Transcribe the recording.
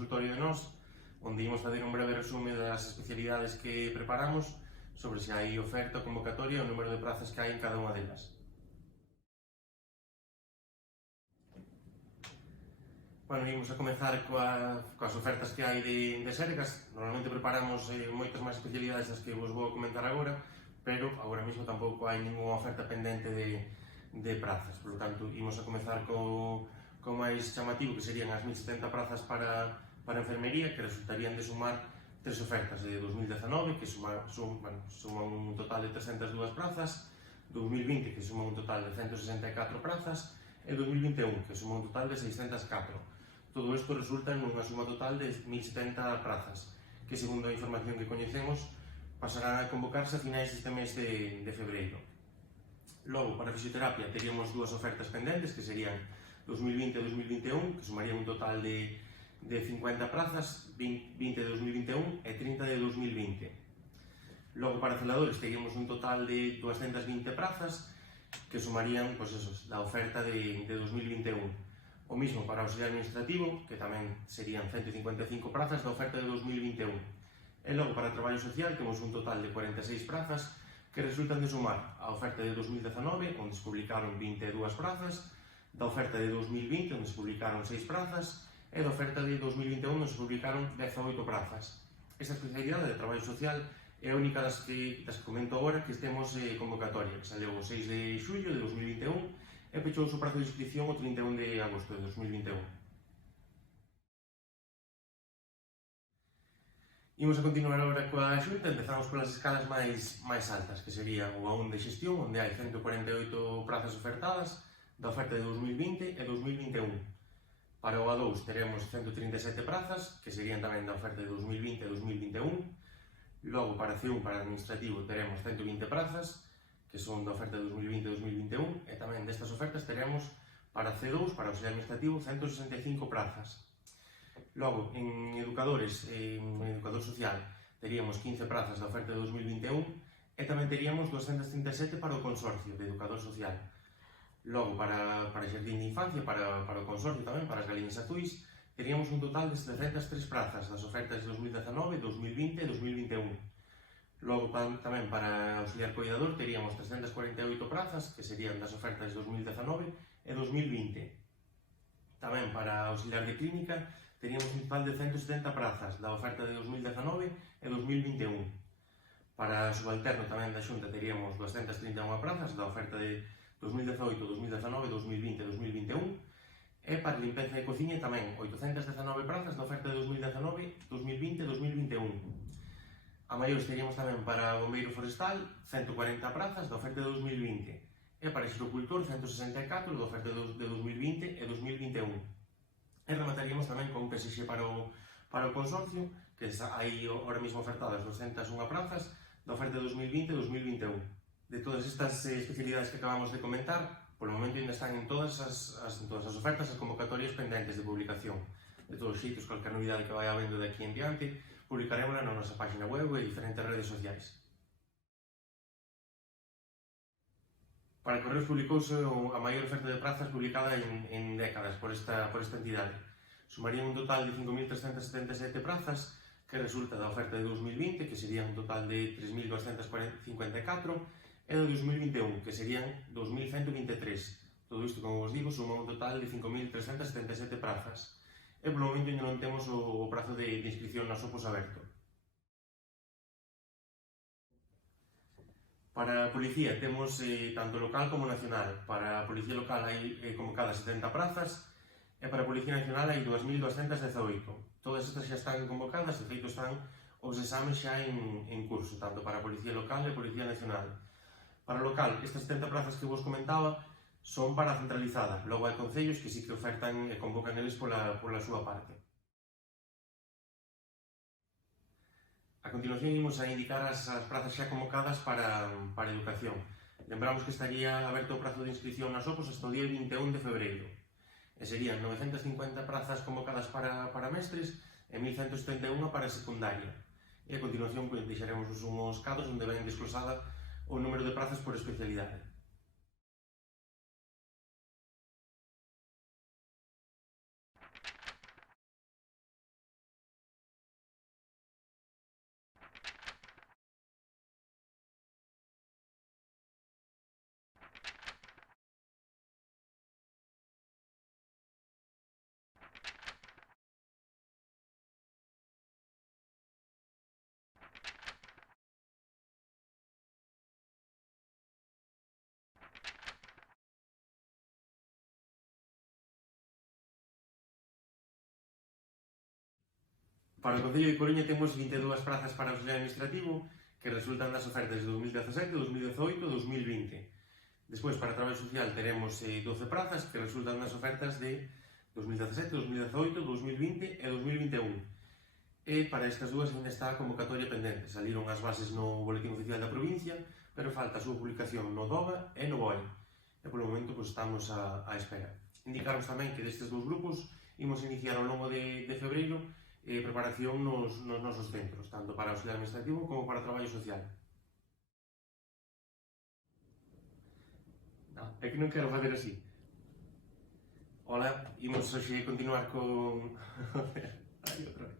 consultorio de nós, onde imos facer un breve resume das especialidades que preparamos sobre se hai oferta, convocatoria e o número de prazas que hai en cada unha delas. Bueno, imos a comezar coas ofertas que hai de Sergas. Normalmente preparamos moitas máis especialidades das que vos vou comentar agora, pero agora mesmo tampouco hai ninguna oferta pendente de prazas. Por lo tanto, imos a comezar co máis chamativo, que serían as 1070 prazas para enfermería, que resultarían de sumar tres ofertas de 2019, que suman un total de 302 prazas, 2020, que suman un total de 164 prazas, e 2021, que suma un total de 604. Todo isto resulta nunha suma total de 1070 prazas, que segundo a información que coñecemos, pasarán a convocarse a finais deste mes de febreiro. Logo, para fisioterapia, teríamos dúas ofertas pendentes, que serían 2020 e 2021, que sumarían un total de 50 prazas, 20 de 2021 e 30 de 2020. Logo, para celadores, teríamos un total de 220 prazas, que sumarían, da oferta de 2021. O mismo para auxiliar administrativo, que tamén serían 155 prazas da oferta de 2021. E logo, para traballo social, temos un total de 46 prazas, que resultan de sumar a oferta de 2019, onde se publicaron 22 prazas, da oferta de 2020, onde se publicaron 6 prazas, e da oferta de 2021, onde se publicaron 18 prazas. Esta especialidade de traballo social é a única das que comento agora que temos convocatoria, que saleu o 6 de xullo de 2021 e pechouse o prazo de inscripción o 31 de agosto de 2021. Imos a continuar agora coa xunta. Empezamos polas escalas máis altas, que sería o A1 de xestión, onde hai 148 prazas ofertadas da oferta de 2020 e 2021. Para o A2 teremos 137 prazas, que serían tamén da oferta de 2020 e 2021. Logo, para C1, para administrativo, teremos 120 prazas, que son da oferta de 2020 e 2021, e tamén destas ofertas teremos para C2, para auxiliar administrativo, 165 prazas. Logo, en educadores, en educador social, teríamos 15 prazas da oferta de 2021 e tamén teríamos 237 para o consorcio de educador social. Logo, para xardín de infancia, para o consorcio tamén, para as galiñas azuis, teríamos un total de 703 prazas das ofertas de 2019, 2020 e 2021. Logo, tamén para auxiliar cuidador, teríamos 348 prazas, que serían das ofertas de 2019 e 2020. Tamén para auxiliar de clínica, teríamos un total de 170 prazas da oferta de 2019 e 2021. Para subalterno tamén da Xunta teríamos 231 prazas da oferta de 2018, 2019, 2020 e 2021. E para limpeza e cociña tamén 819 prazas da oferta de 2019, 2020 e 2021. A maiores teríamos tamén para bombeiro forestal 140 prazas da oferta de 2020 e para xerocultor 164 da oferta de 2020 e 2021. E remataríamos tamén con PSG para o consorcio, que hai ahora mesmo ofertadas 201 prazas da oferta de 2020 e 2021. De todas estas especialidades que acabamos de comentar, polo momento ainda están en todas as ofertas as convocatorias pendentes de publicación. De todos os xeitos, calquer novidade que vai habendo de aquí en diante, publicarémola na nosa página web e diferentes redes sociais. Para Correos publicouse a maior oferta de prazas publicada en décadas por esta entidade. Sumarían un total de 5.377 prazas, que resulta da oferta de 2020, que serían un total de 3.254, e da 2021, que serían 2.123. Todo isto, como vos digo, suma un total de 5.377 prazas. E polo momento ainda non temos o prazo de inscripción nas opos aberto. Para a policía temos tanto local como nacional. Para a policía local hai convocadas 70 prazas e para a policía nacional hai 2.218. Todas estas xa están convocadas, de feito están os exames xa en curso, tanto para a policía local e a policía nacional. Para o local, estas 70 plazas que vos comentaba son para centralizada. Logo hai concellos que sí que ofertan e convocan eles pola súa parte. A continuación imos a indicar as prazas xa convocadas para educación. Lembramos que estaría aberto o prazo de inscripción nas opos hasta o día 21 de febreiro. E serían 950 prazas convocadas para mestres e 1.171 para secundaria. E a continuación deixaremos uns cadros onde ven desglosada o número de prazas por especialidade. Para o Concello de Coruña temos 22 prazas para o auxiliar administrativo que resultan das ofertas de 2017, 2018 e 2020. Despois, para traballo social, teremos 12 prazas que resultan das ofertas de 2017, 2018, 2020 e 2021. E para estas dúas ainda está a convocatoria pendente. Saliron as bases no Boletín Oficial da provincia, pero falta a súa publicación no DOGA e no BOE. E polo momento estamos á espera. Indicaros tamén que destes dous grupos imos iniciar ao longo de febreiro preparación nos nosos centros, tanto para auxiliar administrativo como para traballo social. É que non quero facer así. Ola, imos hoxe continuar con... Aí outra vez.